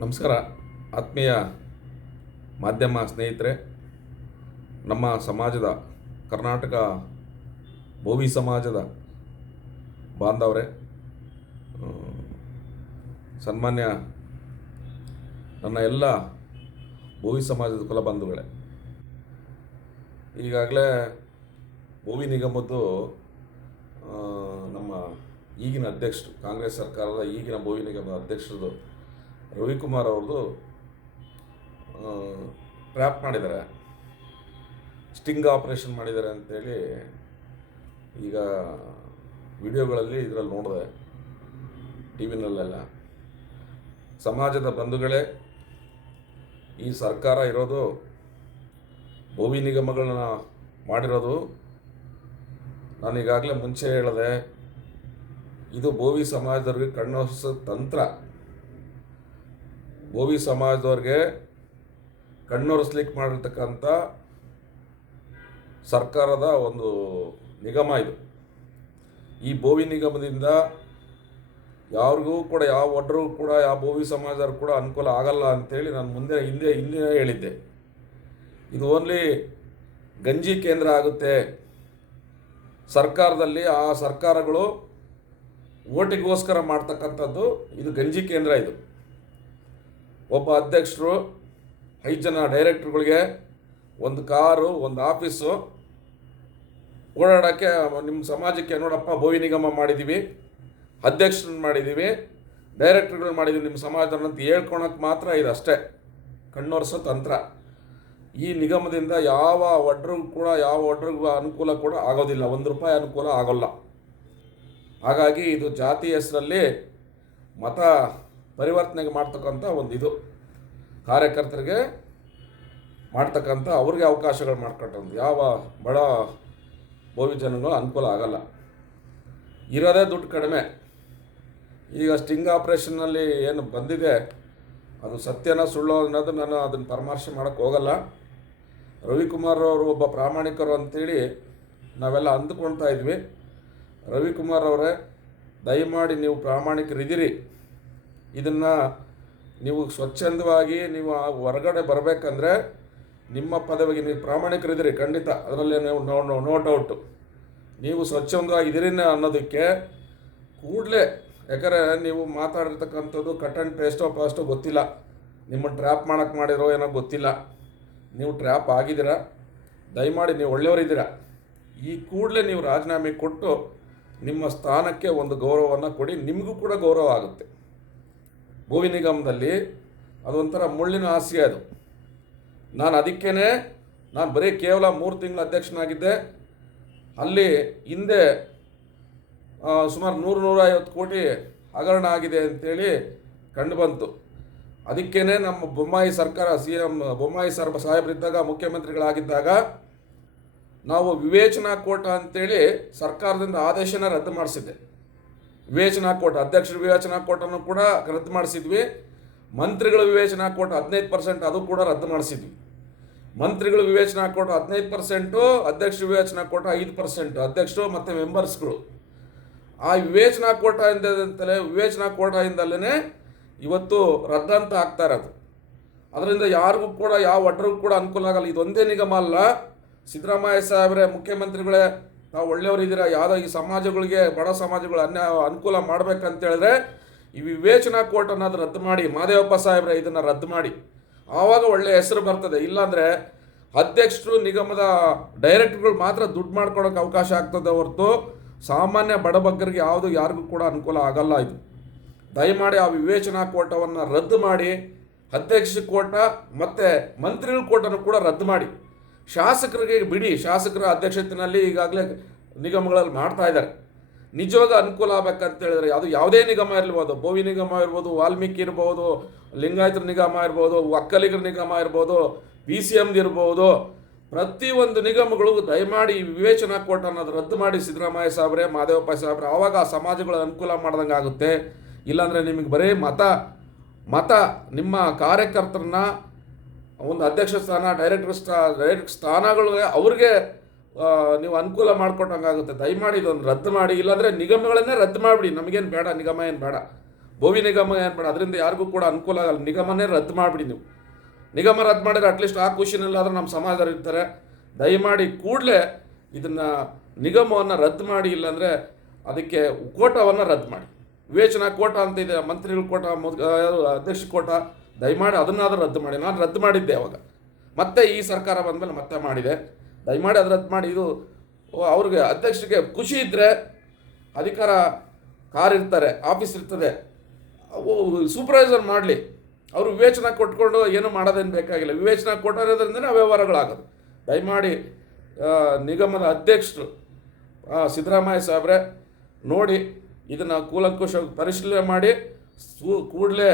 ನಮಸ್ಕಾರ. ಆತ್ಮೀಯ ಮಾಧ್ಯಮ ಸ್ನೇಹಿತರೆ, ನಮ್ಮ ಸಮಾಜದ, ಕರ್ನಾಟಕ ಭೋವಿ ಸಮಾಜದ ಬಾಂಧವರೇ ಸನ್ಮಾನ್ಯ ನನ್ನ ಎಲ್ಲ ಭೋವಿ ಸಮಾಜದ ಕುಲಬಂಧುಗಳೇ ಈಗಾಗಲೇ ಭೋವಿ ನಿಗಮದ್ದು ನಮ್ಮ ಈಗಿನ ಅಧ್ಯಕ್ಷರು, ಕಾಂಗ್ರೆಸ್ ಸರ್ಕಾರದ ಈಗಿನ ಭೋವಿ ನಿಗಮದ ಅಧ್ಯಕ್ಷರದು ರವಿಕುಮಾರ್ ಅವ್ರದ್ದು ಟ್ರ್ಯಾಪ್ ಮಾಡಿದ್ದಾರೆ ಸ್ಟಿಂಗ್ ಆಪ್ರೇಷನ್ ಮಾಡಿದ್ದಾರೆ ಅಂತೇಳಿ ಈಗ ವಿಡಿಯೋಗಳಲ್ಲಿ ಇದರಲ್ಲಿ ನೋಡಿದೆ ಟಿ ವಿನಲ್ಲೆಲ್ಲ ಸಮಾಜದ ಬಂಧುಗಳೇ, ಈ ಸರ್ಕಾರ ಇರೋದು ಭೂಮಿ ನಿಗಮಗಳನ್ನ ಮಾಡಿರೋದು. ನಾನು ಈಗಾಗಲೇ ಮುಂಚೆ ಹೇಳಿದೆ, ಇದು ಭೋವಿ ಸಮಾಜದವ್ರಿಗೆ ಕಣ್ಣು ತಂತ್ರ. ಬೋವಿ ಸಮಾಜದವ್ರಿಗೆ ಕಣ್ಣೊರೆಸ್ಲಿಕ್ಕೆ ಮಾಡಿರ್ತಕ್ಕಂಥ ಸರ್ಕಾರದ ಒಂದು ನಿಗಮ ಇದು. ಈ ಬೋವಿ ನಿಗಮದಿಂದ ಯಾರಿಗೂ ಕೂಡ, ಯಾವ ಒಡ್ರಿಗೂ ಕೂಡ, ಯಾವ ಬೋವಿ ಸಮಾಜದವ್ರು ಕೂಡ ಅನುಕೂಲ ಆಗಲ್ಲ ಅಂಥೇಳಿ ನಾನು ಮುಂದೆ, ಹಿಂದೆ ಹಿಂದೆ ಹೇಳಿದ್ದೆ. ಇದು ಓನ್ಲಿ ಗಂಜಿ ಕೇಂದ್ರ ಆಗುತ್ತೆ. ಸರ್ಕಾರದಲ್ಲಿ ಆ ಸರ್ಕಾರಗಳು ಓಟಿಗೋಸ್ಕರ ಮಾಡ್ತಕ್ಕಂಥದ್ದು ಇದು ಗಂಜಿ ಕೇಂದ್ರ ಇದು. ಒಬ್ಬ ಅಧ್ಯಕ್ಷರು ಐದು ಜನ ಡೈರೆಕ್ಟ್ರುಗಳಿಗೆ ಒಂದು ಕಾರು, ಒಂದು ಆಫೀಸು. ಓಡಾಡೋಕ್ಕೆ ನಿಮ್ಮ ಸಮಾಜಕ್ಕೆ ನೋಡಪ್ಪ, ಭೋವಿ ನಿಗಮ ಮಾಡಿದ್ದೀವಿ, ಅಧ್ಯಕ್ಷರನ್ನ ಮಾಡಿದ್ದೀವಿ ಡೈರೆಕ್ಟ್ರುಗಳು ಮಾಡಿದ್ದೀವಿ, ನಿಮ್ಮ ಸಮಾಜದಲ್ಲಿ ಅಂತ ಹೇಳ್ಕೊಳಕ್ಕೆ ಮಾತ್ರ ಇದು ಅಷ್ಟೇ. ಕಣ್ಣೊರೆಸೋ ತಂತ್ರ. ಈ ನಿಗಮದಿಂದ ಯಾವ ಒಡ್ರಿಗೂ ಕೂಡ, ಯಾವ ಒಡ್ರಿಗೂ ಅನುಕೂಲ ಕೂಡ ಆಗೋದಿಲ್ಲ. ಒಂದು ರೂಪಾಯಿ ಅನುಕೂಲ ಆಗೋಲ್ಲ. ಹಾಗಾಗಿ ಇದು ಜಾತಿ ಹೆಸರಲ್ಲಿ ಮತ ಪರಿವರ್ತನೆಗೆ ಮಾಡ್ತಕ್ಕಂಥ ಒಂದು ಇದು ಕಾರ್ಯಕರ್ತರಿಗೆ ಮಾಡ್ತಕ್ಕಂಥ ಅವ್ರಿಗೆ ಅವಕಾಶಗಳು ಮಾಡ್ಕೊಟ್ಟಂದು ಯಾವ ಬಡ ಭೋವಿ ಜನಗಳು ಅನುಕೂಲ ಆಗಲ್ಲ. ಇರೋದೇ ದುಡ್ಡು ಕಡಿಮೆ. ಈಗ ಸ್ಟಿಂಗ್ ಆಪ್ರೇಷನ್ನಲ್ಲಿ ಏನು ಬಂದಿದೆ, ಅದು ಸತ್ಯನ ಸುಳ್ಳು ಅನ್ನೋದು ನಾನು ಅದನ್ನು ಪರಾಮರ್ಶೆ ಮಾಡೋಕ್ಕೆ ಹೋಗಲ್ಲ. ರವಿಕುಮಾರ್ ಅವರು ಒಬ್ಬ ಪ್ರಾಮಾಣಿಕರು ಅಂತೇಳಿ ನಾವೆಲ್ಲ ಅಂದುಕೊಳ್ತಾ ಇದ್ವಿ. ರವಿಕುಮಾರ್ ಅವರೇ, ದಯಮಾಡಿ ನೀವು ಪ್ರಾಮಾಣಿಕರಿದ್ದೀರಿ. ಇದನ್ನು ನೀವು ಸ್ವಚ್ಛಂದವಾಗಿ ನೀವು ಹೊರಗಡೆ ಬರಬೇಕಂದ್ರೆ ನಿಮ್ಮ ಪದವಿಗೆ ನೀವು ಪ್ರಾಮಾಣಿಕರಿದ್ದೀರಿ, ಖಂಡಿತ. ಅದರಲ್ಲಿ ನೀವು ನೋ ನೋ ನೋ ಡೌಟು ನೀವು ಸ್ವಚ್ಛಂದವಾಗಿದ್ದೀರಿ ಅನ್ನೋದಕ್ಕೆ ಕೂಡಲೇ, ಯಾಕಂದರೆ ನೀವು ಮಾತಾಡಿರ್ತಕ್ಕಂಥದ್ದು ಕಟ್ ಆ್ಯಂಡ್ ಪೇಸ್ಟೋ ಪಾಸ್ಟೋ ಗೊತ್ತಿಲ್ಲ. ನಿಮ್ಮನ್ನು ಟ್ರ್ಯಾಪ್ ಮಾಡೋಕ್ಕೆ ಮಾಡಿರೋ ಏನೋ ಗೊತ್ತಿಲ್ಲ. ನೀವು ಟ್ರ್ಯಾಪ್ ಆಗಿದ್ದೀರಾ? ದಯಮಾಡಿ ನೀವು ಒಳ್ಳೆಯವರಿದ್ದೀರಾ? ಈ ಕೂಡಲೇ ನೀವು ರಾಜೀನಾಮೆ ಕೊಟ್ಟು ನಿಮ್ಮ ಸ್ಥಾನಕ್ಕೆ ಒಂದು ಗೌರವವನ್ನು ಕೊಡಿ. ನಿಮಗೂ ಕೂಡ ಗೌರವ ಆಗುತ್ತೆ. ಭೂವಿ ನಿಗಮದಲ್ಲಿ ಅದೊಂಥರ ಮುಳ್ಳಿನ ಹಾಸ್ಯ ಅದು. ನಾನು ಅದಕ್ಕೇ ನಾನು ಬರೀ ಕೇವಲ ಮೂರು ತಿಂಗಳ ಅಧ್ಯಕ್ಷನಾಗಿದ್ದೆ. ಅಲ್ಲಿ ಹಿಂದೆ ಸುಮಾರು ನೂರು ನೂರೈವತ್ತು ಕೋಟಿ ಹಗರಣ ಆಗಿದೆ ಅಂತೇಳಿ ಕಂಡು ಬಂತು. ಅದಕ್ಕೇ ನಮ್ಮ ಬೊಮ್ಮಾಯಿ ಸರ್ಕಾರ, ಸಿ ಎಂ ಬೊಮ್ಮಾಯಿ ಸರ್ ಸಾಹೇಬರಿದ್ದಾಗ, ಮುಖ್ಯಮಂತ್ರಿಗಳಾಗಿದ್ದಾಗ ನಾವು ವಿವೇಚನಾ ಕೋಟ ಅಂತೇಳಿ ಸರ್ಕಾರದಿಂದ ಆದೇಶನ ರದ್ದು ಮಾಡಿಸಿದ್ದೆ. ವಿವೇಚನಾ ಕೋಟ, ಅಧ್ಯಕ್ಷರ ವಿವೇಚನಾ ಕೋಟನ್ನು ಕೂಡ ರದ್ದು ಮಾಡಿಸಿದ್ವಿ. ಮಂತ್ರಿಗಳ ವಿವೇಚನಾ ಕೋಟ ಹದಿನೈದು ಪರ್ಸೆಂಟ್, ಅದು ಕೂಡ ರದ್ದು ಮಾಡಿಸಿದ್ವಿ. ಮಂತ್ರಿಗಳ ವಿವೇಚನಾ ಕೋಟ ಹದಿನೈದು ಪರ್ಸೆಂಟು, ಅಧ್ಯಕ್ಷ ವಿವೇಚನಾ ಕೋಟ ಐದು ಪರ್ಸೆಂಟ್. ಅಧ್ಯಕ್ಷರು ಮತ್ತು ಮೆಂಬರ್ಸ್ಗಳು. ಆ ವಿವೇಚನಾ ಕೋಟ ಇಂದಲೇ, ವಿವೇಚನಾ ಕೋಟದಿಂದಲೇ ಇವತ್ತು ರದ್ದಂತ ಆಗ್ತಾ ಇರೋದು. ಅದರಿಂದ ಯಾರಿಗೂ ಕೂಡ, ಯಾವ ಒಡ್ರಿಗೂ ಕೂಡ ಅನುಕೂಲ ಆಗಲ್ಲ. ಇದೊಂದೇ ನಿಗಮ ಅಲ್ಲ. ಸಿದ್ದರಾಮಯ್ಯ ಸಾಹೇಬರೇ, ಮುಖ್ಯಮಂತ್ರಿಗಳೇ ನಾವು ಒಳ್ಳೆಯವರಿದ್ದೀರಾ? ಯಾವುದೋ ಈ ಸಮಾಜಗಳಿಗೆ, ಬಡ ಸಮಾಜಗಳು ಅನ್ಯ, ಅನುಕೂಲ ಮಾಡ್ಬೇಕಂತೇಳಿದ್ರೆ ಈ ವಿವೇಚನಾ ಕೋರ್ಟ್ ಅನ್ನೋದು ರದ್ದು ಮಾಡಿ, ಮಾದೇವಪ್ಪ ಸಾಹೇಬ್ರೆ ಇದನ್ನು ರದ್ದು ಮಾಡಿ. ಆವಾಗ ಒಳ್ಳೆಯ ಹೆಸರು ಬರ್ತದೆ. ಇಲ್ಲಾಂದರೆ ಅಧ್ಯಕ್ಷರು, ನಿಗಮದ ಡೈರೆಕ್ಟ್ರುಗಳು ಮಾತ್ರ ದುಡ್ಡು ಮಾಡ್ಕೊಳಕ್ಕೆ ಅವಕಾಶ ಆಗ್ತದೆ ಹೊರತು ಸಾಮಾನ್ಯ ಬಡಬಗ್ಗರಿಗೆ ಯಾವುದು ಯಾರಿಗೂ ಕೂಡ ಅನುಕೂಲ ಆಗಲ್ಲ ಇದು. ದಯಮಾಡಿ ಆ ವಿವೇಚನಾ ಕೋಟವನ್ನು ರದ್ದು ಮಾಡಿ, ಅಧ್ಯಕ್ಷ ಕೋಟ ಮತ್ತು ಮಂತ್ರಿಗಳ ಕೋಟನ್ನು ಕೂಡ ರದ್ದು ಮಾಡಿ. ಶಾಸಕರಿಗೆ ಬಿಡಿ, ಶಾಸಕರ ಅಧ್ಯಕ್ಷತೆಯಲ್ಲಿ ಈಗಾಗಲೇ ನಿಗಮಗಳಲ್ಲಿ ಮಾಡ್ತಾ ಇದ್ದಾರೆ. ನಿಜವಾಗ ಅನುಕೂಲ ಆಗಬೇಕಂತ ಹೇಳಿದ್ರೆ ಅದು ಯಾವುದೇ ನಿಗಮ ಇರ್ಬೋದು, ಭೋವಿ ನಿಗಮ ಇರ್ಬೋದು, ವಾಲ್ಮೀಕಿ ಇರ್ಬೋದು ಲಿಂಗಾಯತರ ನಿಗಮ ಇರ್ಬೋದು, ಒಕ್ಕಲಿಗರ ನಿಗಮ ಇರ್ಬೋದು ಬಿ ಸಿ ಎಮ್ದು ಇರ್ಬೋದು ಪ್ರತಿಯೊಂದು ನಿಗಮಗಳು ದಯಮಾಡಿ ವಿವೇಚನಾ ಕೋರ್ಟ್ ಅನ್ನೋದು ರದ್ದು ಮಾಡಿ ಸಿದ್ದರಾಮಯ್ಯ ಸಾಹೇಬ್ರೆ, ಮಾದೇವಪ್ಪ ಸಾಹೇಬ್ರೆ, ಆವಾಗ ಆ ಸಮಾಜಗಳ ಅನುಕೂಲ ಮಾಡ್ದಂಗೆ ಆಗುತ್ತೆ. ಇಲ್ಲಾಂದರೆ ನಿಮಗೆ ಬರೀ ಮತ ಮತ, ನಿಮ್ಮ ಕಾರ್ಯಕರ್ತರನ್ನ ಒಂದು ಅಧ್ಯಕ್ಷ ಸ್ಥಾನ ಡೈರೆಕ್ಟರ್ ಸ್ಥಾ ಡೈರೆಕ್ಟ್ ಸ್ಥಾನಗಳು ಅವ್ರಿಗೆ ನೀವು ಅನುಕೂಲ ದಯ ದಯಮಾಡಿ ಇದೊಂದು ರದ್ದು ಮಾಡಿ. ಇಲ್ಲಾಂದರೆ ನಿಗಮಗಳನ್ನೇ ರದ್ದು ಮಾಡಿಬಿಡಿ. ನಮಗೇನು ಬೇಡ, ನಿಗಮ ಏನು ಬೇಡ. ಭೂಮಿ ನಿಗಮ ಏನು ಬೇಡ. ಅದರಿಂದ ಯಾರಿಗೂ ಕೂಡ ಅನುಕೂಲ ಆಗಲ್ಲ. ನಿಗಮನೇ ರದ್ದು ಮಾಡಿಬಿಡಿ ನೀವು. ನಿಗಮ ರದ್ದು ಮಾಡಿದ್ರೆ ಅಟ್ಲೀಸ್ಟ್ ಆ ಖುಷಿನಲ್ಲಾದರೂ ನಮ್ಮ ಸಮಾಜದವ್ರು ಇರ್ತಾರೆ. ದಯಮಾಡಿ ಕೂಡಲೇ ಇದನ್ನು, ನಿಗಮವನ್ನು ರದ್ದು ಮಾಡಿ. ಇಲ್ಲಾಂದರೆ ಅದಕ್ಕೆ ಕೋಟವನ್ನು ರದ್ದು ಮಾಡಿ. ವಿವೇಚನಾ ಕೋಟ ಅಂತ ಇದೆ. ಮಂತ್ರಿಗಳ ಕೋಟ ಅಧ್ಯಕ್ಷ ಕೋಟ. ದಯಮಾಡಿ ಅದನ್ನಾದರೂ ರದ್ದು ಮಾಡಿ. ನಾನು ರದ್ದು ಮಾಡಿದ್ದೆ ಅವಾಗ. ಮತ್ತೆ ಈ ಸರ್ಕಾರ ಬಂದಮೇಲೆ ಮತ್ತೆ ಮಾಡಿದೆ. ದಯಮಾಡಿ ಅದು ರದ್ದು ಮಾಡಿ. ಇದು ಅವ್ರಿಗೆ ಅಧ್ಯಕ್ಷರಿಗೆ ಖುಷಿ ಇದ್ದರೆ ಅಧಿಕಾರ ಕಾರ್ ಇರ್ತಾರೆ, ಆಫೀಸ್ ಇರ್ತದೆ. ಅವು ಸೂಪರ್ವೈಸರ್ ಮಾಡಲಿ. ಅವರು ವಿವೇಚನೆ ಕೊಟ್ಕೊಂಡು ಏನು ಮಾಡೋದೇನು ಬೇಕಾಗಿಲ್ಲ. ವಿವೇಚನೆ ಕೊಟ್ಟಿರೋದ್ರಿಂದನೇ ವ್ಯವಹಾರಗಳಾಗೋದು. ದಯಮಾಡಿ ನಿಗಮದ ಅಧ್ಯಕ್ಷರು ಸಿದ್ದರಾಮಯ್ಯ ಸಾಹೇಬ್ರೆ ನೋಡಿ, ಇದನ್ನು ಕೂಲಂಕುಷ ಪರಿಶೀಲನೆ ಮಾಡಿ, ಸೂ, ಕೂಡಲೇ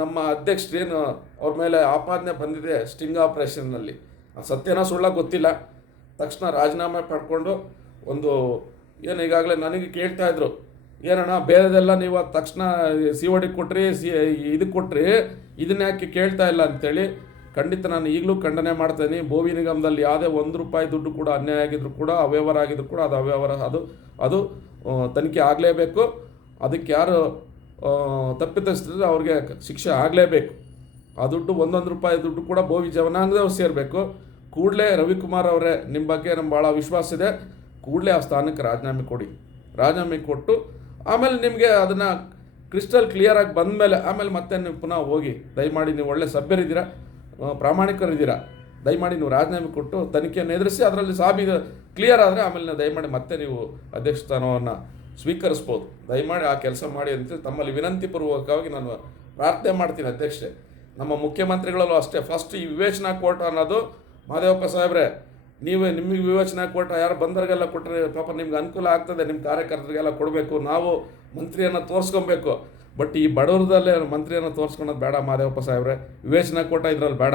ನಮ್ಮ ಅಧ್ಯಕ್ಷರೇನು ಅವ್ರ ಮೇಲೆ ಆಪಾದನೆ ಬಂದಿದೆ ಸ್ಟಿಂಗ್ ಆಪ್ರೇಷನ್ನಲ್ಲಿ. ಸತ್ಯನ ಸುಳ್ಳ ಗೊತ್ತಿಲ್ಲ. ತಕ್ಷಣ ರಾಜೀನಾಮೆ ಪಡ್ಕೊಂಡು ಒಂದು ಏನು ಈಗಾಗಲೇ ನನಗೆ ಕೇಳ್ತಾ ಇದ್ರು, ಏನಣ್ಣ, ಬೇರೆದೆಲ್ಲ ನೀವು ತಕ್ಷಣ ಸಿ ಒ ಡಿ ಕೊಟ್ರಿ, ಸಿ ಇದಕ್ಕೆ ಕೊಟ್ರಿ, ಇದನ್ನ ಯಾಕೆ ಕೇಳ್ತಾ ಇಲ್ಲ ಅಂತೇಳಿ ಖಂಡಿತ ನಾನು ಈಗಲೂ ಖಂಡನೆ ಮಾಡ್ತೇನೆ. ಬೋವಿ ನಿಗಮದಲ್ಲಿ ಯಾವುದೇ ಒಂದು ರೂಪಾಯಿ ದುಡ್ಡು ಕೂಡ ಅನ್ಯಾಯ ಆಗಿದ್ರು ಕೂಡ, ಅವ್ಯವಹಾರ ಆಗಿದ್ರು ಕೂಡ ಅದು ಅವ್ಯವಹಾರ, ಅದು ಅದು ತನಿಖೆ ಆಗಲೇಬೇಕು. ಅದಕ್ಕೆ ಯಾರು ಆ, ತಪ್ಪಿತಸ್ಥರಿದ್ರೆ ಅವ್ರಿಗೆ ಶಿಕ್ಷೆ ಆಗಲೇಬೇಕು. ಆ ದುಡ್ಡು ಒಂದೊಂದು ರೂಪಾಯಿ ದುಡ್ಡು ಕೂಡ ಬೋವಿ ಜವನಾಂಗದವ್ರು ಸೇರಬೇಕು. ಕೂಡಲೇ ರವಿಕುಮಾರ್ ಅವರೇ ನಿಮ್ಮ ಬಗ್ಗೆ ನಮ್ಗೆ ಭಾಳ ವಿಶ್ವಾಸ ಇದೆ. ಕೂಡಲೇ ಆ ಸ್ಥಾನಕ್ಕೆ ರಾಜೀನಾಮೆ ಕೊಡಿ. ರಾಜೀನಾಮೆ ಕೊಟ್ಟು ಆಮೇಲೆ ನಿಮಗೆ ಅದನ್ನು ಕ್ರಿಸ್ಟಲ್ ಕ್ಲಿಯರಾಗಿ ಬಂದಮೇಲೆ ಆಮೇಲೆ ಮತ್ತೆ ನೀವು ಪುನಃ ಹೋಗಿ ದಯಮಾಡಿ ನೀವು ಒಳ್ಳೆ ಸಭ್ಯರಿದ್ದೀರಾ? ಪ್ರಾಮಾಣಿಕರಿದ್ದೀರಾ? ದಯಮಾಡಿ ನೀವು ರಾಜೀನಾಮೆ ಕೊಟ್ಟು ತನಿಖೆಯನ್ನು ಎದುರಿಸಿ ಅದರಲ್ಲಿ ಸಾಬೀಗ ಕ್ಲಿಯರ್ ಆದರೆ ಆಮೇಲೆ ದಯಮಾಡಿ ಮತ್ತೆ ನೀವು ಅಧ್ಯಕ್ಷ ಸ್ಥಾನವನ್ನು ಸ್ವೀಕರಿಸ್ಬೋದು. ದಯಮಾಡಿ ಆ ಕೆಲಸ ಮಾಡಿ ಅಂತ ತಮ್ಮಲ್ಲಿ ವಿನಂತಿಪೂರ್ವಕವಾಗಿ ನಾನು ಪ್ರಾರ್ಥನೆ ಮಾಡ್ತೀನಿ ಅಧ್ಯಕ್ಷೆ ನಮ್ಮ ಮುಖ್ಯಮಂತ್ರಿಗಳಲ್ಲೂ ಅಷ್ಟೇ. ಫಸ್ಟ್ ಈ ವಿವೇಚನಾ ಕೋಟ ಅನ್ನೋದು ಮಾದೇವಪ್ಪ ಸಾಹೇಬ್ರೆ, ನೀವೇ ನಿಮಗೆ ವಿವೇಚನಾ ಕೋಟ ಯಾರು ಬಂದರಿಗೆಲ್ಲ ಕೊಟ್ಟರೆ ಪಾಪ ನಿಮ್ಗೆ ಅನುಕೂಲ ಆಗ್ತದೆ ನಿಮ್ಮ ಕಾರ್ಯಕರ್ತರಿಗೆಲ್ಲ ಕೊಡಬೇಕು, ನಾವು ಮಂತ್ರಿಯನ್ನು ತೋರಿಸ್ಕೊಬೇಕು. ಬಟ್ ಈ ಬಡವರದಲ್ಲೇ ಮಂತ್ರಿಯನ್ನು ತೋರಿಸ್ಕೊಳೋದು ಬೇಡ ಮಾದೇವಪ್ಪ ಸಾಹೇಬ್ರೆ. ವಿವೇಚನಾ ಕೋಟ ಇದರಲ್ಲಿ ಬೇಡ.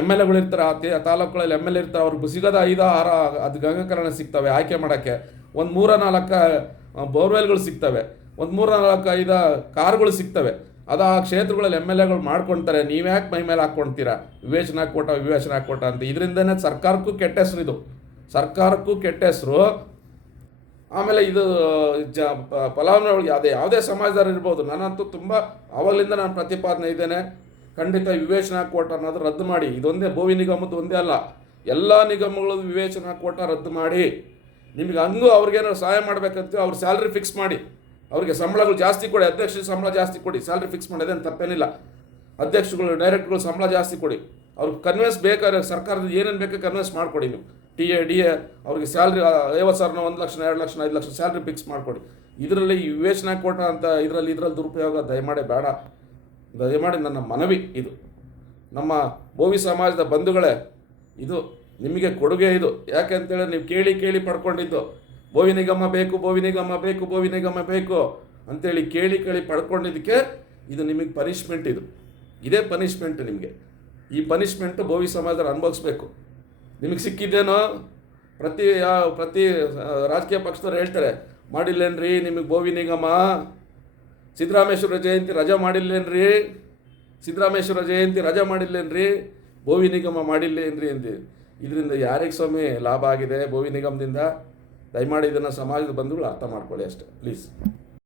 ಎಂ ಎಲ್ ಎಗಳಿರ್ತಾರೆ ಆ ತಾಲೂಕುಗಳಲ್ಲಿ ಎಂ ಎಲ್ ಎ ಇರ್ತಾರೆ ಅವ್ರಿಗೆ ಸಿಗೋದ ಐದು, ಆರು, ಅದು ಗಂಗಕರಣ ಸಿಗ್ತವೆ ಆಯ್ಕೆ ಮಾಡೋಕ್ಕೆ. ಒಂದು ಮೂರ ನಾಲ್ಕು ಬೋರ್ವೆಲ್ಗಳು ಸಿಗ್ತವೆ. ಒಂದು ಮೂರ ನಾಲ್ಕು ಐದು ಕಾರ್ಗಳು ಸಿಗ್ತವೆ. ಅದು ಆ ಕ್ಷೇತ್ರಗಳಲ್ಲಿ ಎಂ ಎಲ್ ಎಗಳು ಮಾಡ್ಕೊಳ್ತಾರೆ ನೀವ್ಯಾಕೆ ಮೈ ಮೇಲೆ ಹಾಕ್ಕೊಳ್ತೀರಾ ವಿವೇಚನಾ ಕೋಟ ವಿವೇಚನಾ ಕೋಟ ಅಂತ. ಇದರಿಂದನೇ ಸರ್ಕಾರಕ್ಕೂ ಕೆಟ್ಟ ಹೆಸರು ಇದು. ಸರ್ಕಾರಕ್ಕೂ ಕೆಟ್ಟ ಹೆಸರು. ಆಮೇಲೆ ಇದು, ಜ ಫಲಾನುಭವಿಗಳು ಯಾವುದೇ ಯಾವುದೇ ಸಮಾಜದವ್ರು ಇರ್ಬೋದು. ನಾನಂತೂ ತುಂಬ ಆವಾಗಲಿಂದ ನಾನು ಪ್ರತಿಪಾದನೆ ಇದ್ದೇನೆ. ಖಂಡಿತ ವಿವೇಚನಾ ಕೋಟ ಅನ್ನೋದು ರದ್ದು ಮಾಡಿ. ಇದೊಂದೇ ಭೂವಿ ನಿಗಮದ್ದು ಒಂದೇ ಅಲ್ಲ. ಎಲ್ಲ ನಿಗಮಗಳು ವಿವೇಚನಾ ಕೋಟ ರದ್ದು ಮಾಡಿ. ನಿಮಗೆ ಹಂಗೂ ಅವ್ರಿಗೇನಾದ್ರು ಸಹಾಯ ಮಾಡಬೇಕಂತ ಅವ್ರ ಸ್ಯಾಲ್ರಿ ಫಿಕ್ಸ್ ಮಾಡಿ. ಅವ್ರಿಗೆ ಸಂಬಳಗಳು ಜಾಸ್ತಿ ಕೊಡಿ, ಅಧ್ಯಕ್ಷರಿಗೆ ಸಂಬಳ ಜಾಸ್ತಿ ಕೊಡಿ. ಸ್ಯಾಲ್ರಿ ಫಿಕ್ಸ್ ಮಾಡೋದೇನು ತಪ್ಪೇನಿಲ್ಲ. ಅಧ್ಯಕ್ಷಗಳು ಡೈರೆಕ್ಟ್ಗಳು ಸಂಬಳ ಜಾಸ್ತಿ ಕೊಡಿ. ಅವ್ರಿಗೆ ಕನ್ವಿನ್ಸ್ ಬೇಕಾದ್ರೆ ಸರ್ಕಾರದ ಏನೇನು ಬೇಕೋ ಕನ್ವಿನ್ಸ್ ಮಾಡಿಕೊಡಿ ನೀವು. ಟಿ ಎ ಡಿ ಎ ಅವ್ರಿಗೆ ಸ್ಯಾಲ್ರಿ ಐವತ್ತು ಸಾವಿರನ ಒಂದು ಲಕ್ಷ ಎರಡು ಲಕ್ಷ ಐದು ಲಕ್ಷ ಸ್ಯಾಲ್ರಿ ಫಿಕ್ಸ್ ಮಾಡಿಕೊಡಿ. ಇದರಲ್ಲಿ ಈ ಕೊಟ್ಟ ಕೋಟ ಅಂತ ಇದರಲ್ಲಿ ಇದರಲ್ಲಿ ದುರುಪಯೋಗ ದಯಮಾಡಿ ಬೇಡ. ದಯಮಾಡಿ ನನ್ನ ಮನವಿ ಇದು. ನಮ್ಮ ಭೋವಿ ಸಮಾಜದ ಬಂಧುಗಳೇ, ಇದು ನಿಮಗೆ ಕೊಡುಗೆ ಇದು. ಯಾಕೆ ಅಂತೇಳಿ ನೀವು ಕೇಳಿ ಕೇಳಿ ಪಡ್ಕೊಂಡಿದ್ದು. ಬೋವಿ ನಿಗಮ ಬೇಕು, ಬೋವಿ ನಿಗಮ ಬೇಕು, ಬೋವಿ ನಿಗಮ ಬೇಕು ಅಂತೇಳಿ ಕೇಳಿ ಕೇಳಿ ಪಡ್ಕೊಂಡಿದ್ದಕ್ಕೆ ಇದು ನಿಮಗೆ ಪನಿಷ್ಮೆಂಟ್ ಇದು. ಇದೇ ಪನಿಷ್ಮೆಂಟ್ ನಿಮಗೆ. ಈ ಪನಿಷ್ಮೆಂಟು ಭೋವಿ ಸಮಾಜದಲ್ಲಿ ಅನುಭವಿಸ್ಬೇಕು. ನಿಮಗೆ ಸಿಕ್ಕಿದ್ದೇನೋ ಪ್ರತಿ ಪ್ರತಿ ರಾಜಕೀಯ ಪಕ್ಷದವ್ರು ಹೇಳ್ತಾರೆ, ಮಾಡಿಲ್ಲೇನ್ರಿ ನಿಮಗೆ ಬೋವಿ ನಿಗಮ? ಸಿದ್ದರಾಮೇಶ್ವರ ಜಯಂತಿ ರಜಾ ಮಾಡಿಲ್ಲೇನ್ರಿ? ಸಿದ್ದರಾಮೇಶ್ವರ ಜಯಂತಿ ರಜಾ ಮಾಡಿಲ್ಲೇನ್ರಿ? ಬೋವಿ ನಿಗಮ ಮಾಡಿಲ್ಲೇನ್ರಿ ಅಂತ ಇದರಿಂದ ಯಾರಿಗೆ ಸ್ವಾಮಿ ಲಾಭ ಆಗಿದೆ ಭೂವಿ ನಿಗಮದಿಂದ, ದಯಮಾಡಿ ಇದನ್ನು ಸಮಾಜದ ಬಂಧುಗಳು ಅರ್ಥ ಮಾಡ್ಕೊಳ್ಳಿ ಅಷ್ಟೇ ಪ್ಲೀಸ್